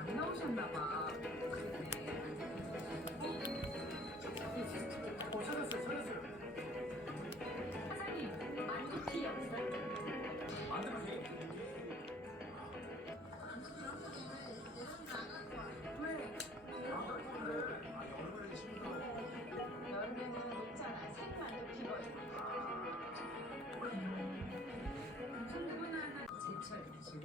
안 나오셨나 봐. 찾았어요. 사장님, 만두피 없어요? 만들어주세요. 여름에는 있잖아, 생만두피 버전. 충분한 제철 음식을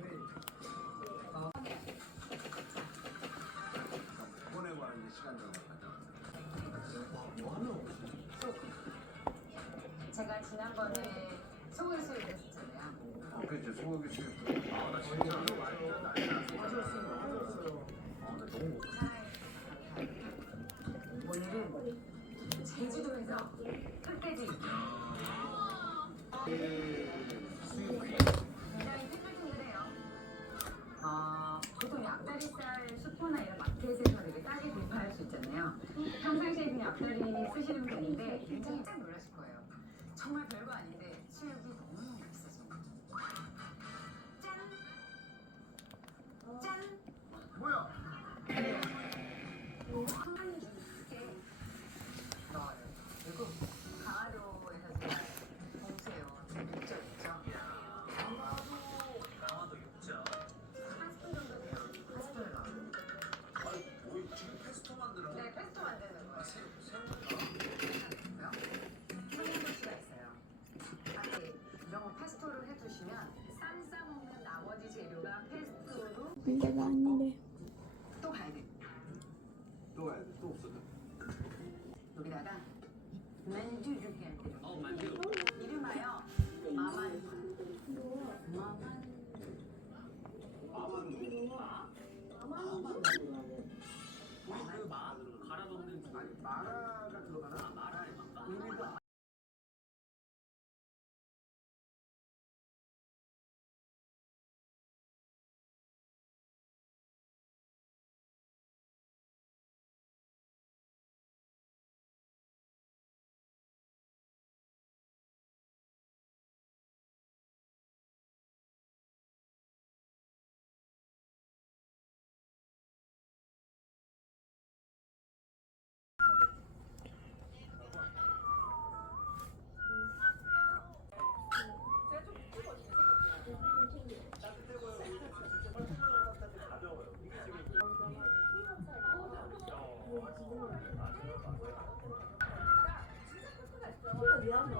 보내고 하는 시간 좀 제가 지난번에 소고기술 했었잖아요. 그렇죠. 소고기 술. 나 진짜 완전 난리 났어. 맞았어요. 나 너무 먹고 오늘은 제주도에서 흑돼지 수육이 굉장히 탱글탱글해요. 보통 양다리살 슈퍼나 이런 마켓에서 되게 싸게 구입할 수 있잖아요. 평상시에 그냥 앞다리 쓰시는 분인데 굉장히 깜짝 놀라실 거예요. 정말 별거 아닌데 수육이 너무 비싸집니다. 짠! 짠! 뭐야? 한 주에 넣어요. 그리고 강화도에서 제가 봉수요. 육젓 있죠? 강화도 육자. 한 스푼 정도 돼요. 한 스푼을 넣어요. 뭐 지금 페스토 만드는 거? 네, 페스토 만드는 거예요. 새우인가? 청양고추가 있어요. 이런 거 페스토를 해두시면 쌈 싸먹는 나머지 재료가 페스토로 근데 나는데 또 가야 돼. 또 가야 돼. 또 없어. 여기다가 만두 줄게 할 때요. 만두. 이름하여 마만. 마만. 마 갈아 넣는 아니 마라가 들어가나? 마라에 맞다. 미안해.